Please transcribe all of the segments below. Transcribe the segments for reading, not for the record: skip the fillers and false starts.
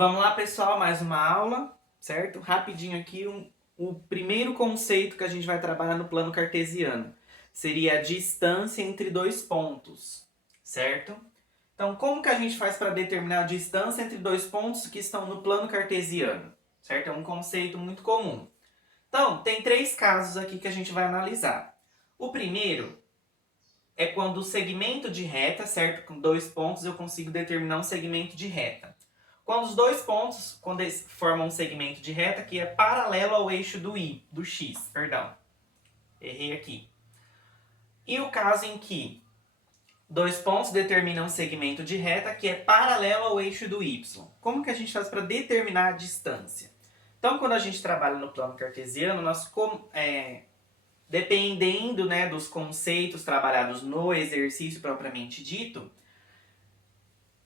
Vamos lá, pessoal, mais uma aula, certo? Rapidinho aqui, o primeiro conceito que a gente vai trabalhar no plano cartesiano seria a distância entre dois pontos, certo? Então, como que a gente faz para determinar a distância entre dois pontos que estão no plano cartesiano, certo? É um conceito muito comum. Então, tem três casos aqui que a gente vai analisar. O primeiro é quando o segmento de reta, certo? Com dois pontos eu consigo determinar um segmento de reta. Quando os dois pontos, quando eles formam um segmento de reta que é paralelo ao eixo do x, perdão. Errei aqui. E o caso em que dois pontos determinam um segmento de reta que é paralelo ao eixo do y. Como que a gente faz para determinar a distância? Então, quando a gente trabalha no plano cartesiano, dependendo, né, dos conceitos trabalhados no exercício propriamente dito,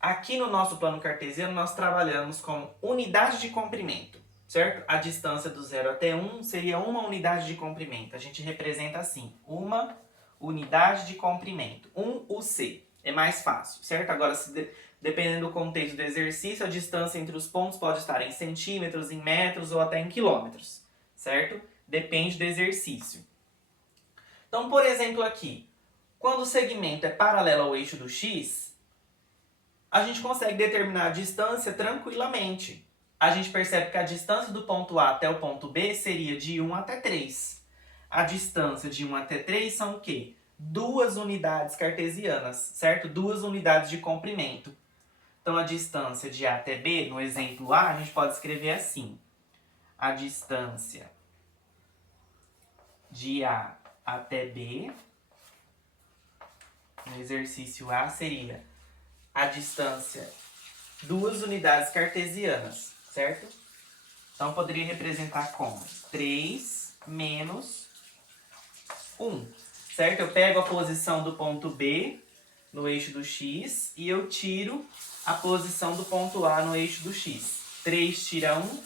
aqui no nosso plano cartesiano nós trabalhamos com unidade de comprimento, certo? A distância do 0 até 1 seria uma unidade de comprimento. A gente representa assim, uma unidade de comprimento, 1 UC. É mais fácil, certo? Agora, dependendo do contexto do exercício, a distância entre os pontos pode estar em centímetros, em metros ou até em quilômetros, certo? Depende do exercício. Então, por exemplo aqui, quando o segmento é paralelo ao eixo do x, a gente consegue determinar a distância tranquilamente. A gente percebe que a distância do ponto A até o ponto B seria de 1 até 3. A distância de 1 até 3 são o quê? Duas unidades cartesianas, certo? Duas unidades de comprimento. Então, a distância de A até B, no exemplo A, a gente pode escrever assim. A distância de A até B, no exercício A, seria a distância, duas unidades cartesianas, certo? Então, poderia representar como 3 menos 1, certo? Eu pego a posição do ponto B no eixo do x e eu tiro a posição do ponto A no eixo do x. 3 tira 1,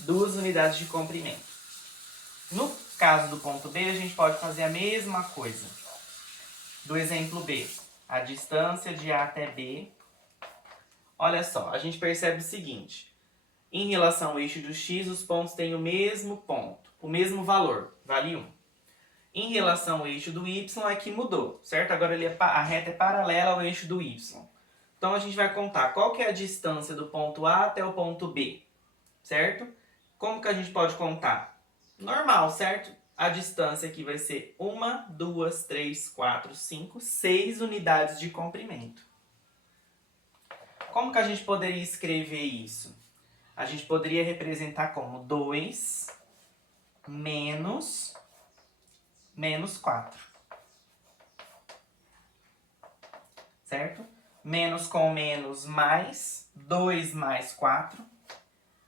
duas unidades de comprimento. No caso do ponto B, a gente pode fazer a mesma coisa. Do exemplo B, a distância de A até B. Olha só, a gente percebe o seguinte. Em relação ao eixo do x, os pontos têm o mesmo ponto, o mesmo valor, vale 1. Em relação ao eixo do y, é que mudou, certo? Agora a reta é paralela ao eixo do y. Então, a gente vai contar qual que é a distância do ponto A até o ponto B, certo? Como que a gente pode contar? Normal, certo? A distância aqui vai ser 1, 2, 3, 4, 5, 6 unidades de comprimento. Como que a gente poderia escrever isso? A gente poderia representar como 2 menos 4. Certo? Menos com menos mais, 2 mais 4,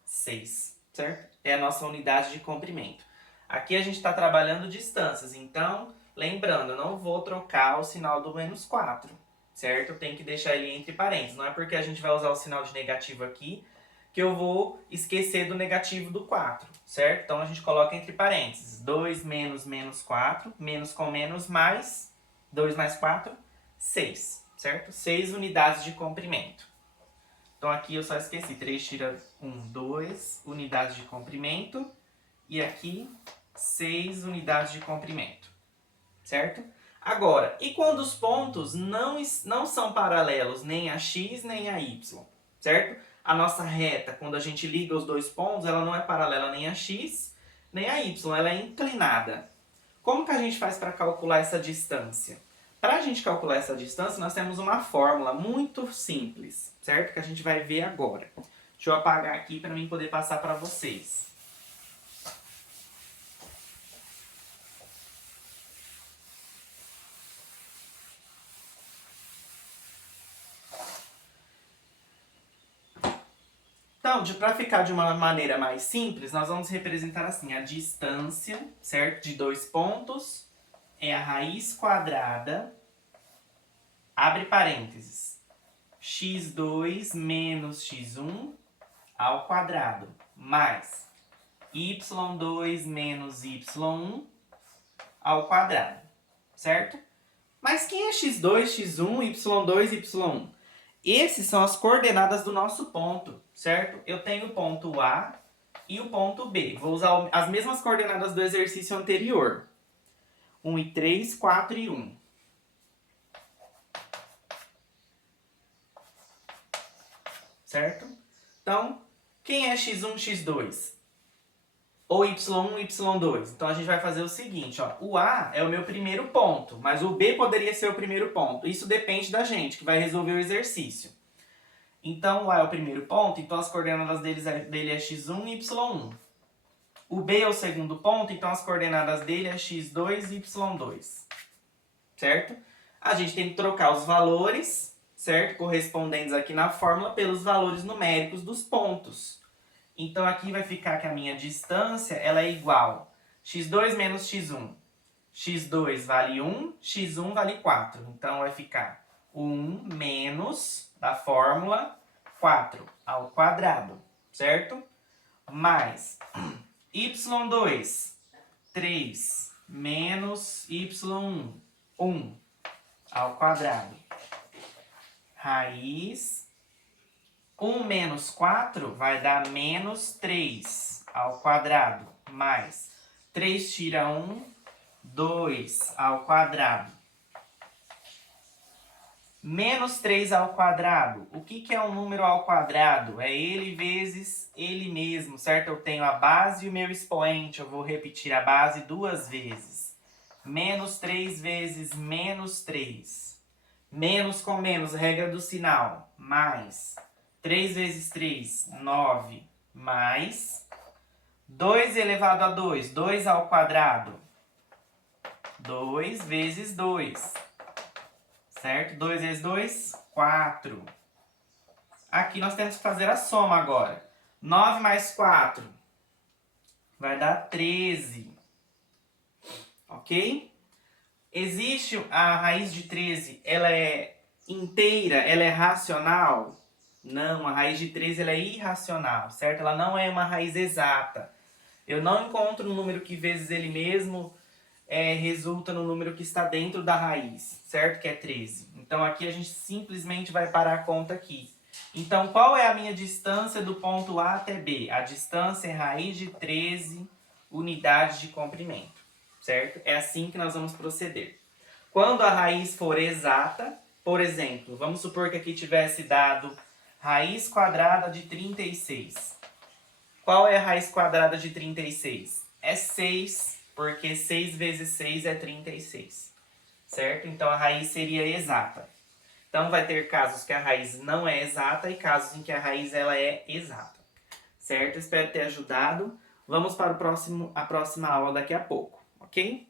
6. Certo? É a nossa unidade de comprimento. Aqui a gente está trabalhando distâncias, então, lembrando, eu não vou trocar o sinal do menos 4, certo? Eu tenho que deixar ele entre parênteses. Não é porque a gente vai usar o sinal de negativo aqui que eu vou esquecer do negativo do 4, certo? Então, a gente coloca entre parênteses. 2 menos menos 4, menos com menos mais, 2 mais 4, 6, certo? 6 unidades de comprimento. Então, aqui eu só esqueci. 3 tira 1, 2 unidades de comprimento. E aqui, 6 unidades de comprimento, certo? Agora, e quando os pontos não são paralelos nem a x nem a y, certo? A nossa reta, quando a gente liga os dois pontos, ela não é paralela nem a x nem a y, ela é inclinada. Como que a gente faz para calcular essa distância? Para a gente calcular essa distância, nós temos uma fórmula muito simples, certo? Que a gente vai ver agora. Deixa eu apagar aqui para mim poder passar para vocês. Então, para ficar de uma maneira mais simples, nós vamos representar assim, a distância, certo? De dois pontos é a raiz quadrada, abre parênteses, x2 menos x1 ao quadrado, mais y2 menos y1 ao quadrado, certo? Mas quem é x2, x1, y2, y1? Esses são as coordenadas do nosso ponto, certo? Eu tenho o ponto A e o ponto B. Vou usar as mesmas coordenadas do exercício anterior. 1 e 3, 4 e 1. Certo? Então, quem é x1, x2? Ou y1, y2. Então, a gente vai fazer o seguinte, ó. O A é o meu primeiro ponto, mas o B poderia ser o primeiro ponto. Isso depende da gente, que vai resolver o exercício. Então, o A é o primeiro ponto, então as coordenadas dele é x1 e y1. O B é o segundo ponto, então as coordenadas dele é x2 e y2. Certo? A gente tem que trocar os valores, certo? Correspondentes aqui na fórmula pelos valores numéricos dos pontos. Então, aqui vai ficar que a minha distância ela é igual x2 menos x1. x2 vale 1, x1 vale 4. Então, vai ficar 1 menos da fórmula 4 ao quadrado, certo? Mais y2, 3 menos y1, 1 ao quadrado. Raiz 1 menos 4 vai dar menos 3 ao quadrado. Mais 3 tira 1, 2 ao quadrado. Menos 3 ao quadrado. O que é um número ao quadrado? É ele vezes ele mesmo, certo? Eu tenho a base e o meu expoente. Eu vou repetir a base 2 vezes. Menos 3 vezes menos 3. Menos com menos, regra do sinal. Mais 3 vezes 3, 9. Mais 2 elevado a 2, 2 ao quadrado. 2 vezes 2. Certo? 2 vezes 2, 4. Aqui nós temos que fazer a soma agora. 9 mais 4 vai dar 13. Ok? Existe a raiz de 13, ela é inteira, ela é racional? Não, a raiz de 13 ela é irracional, certo? Ela não é uma raiz exata. Eu não encontro um número que vezes ele mesmo resulta no número que está dentro da raiz, certo? Que é 13. Então, aqui a gente simplesmente vai parar a conta aqui. Então, qual é a minha distância do ponto A até B? A distância é raiz de 13 unidades de comprimento, certo? É assim que nós vamos proceder. Quando a raiz for exata, por exemplo, vamos supor que aqui tivesse dado raiz quadrada de 36. Qual é a raiz quadrada de 36? É 6. Porque 6 vezes 6 é 36, certo? Então, a raiz seria exata. Então, vai ter casos que a raiz não é exata e casos em que a raiz ela é exata, certo? Espero ter ajudado. Vamos para a próxima aula daqui a pouco, ok?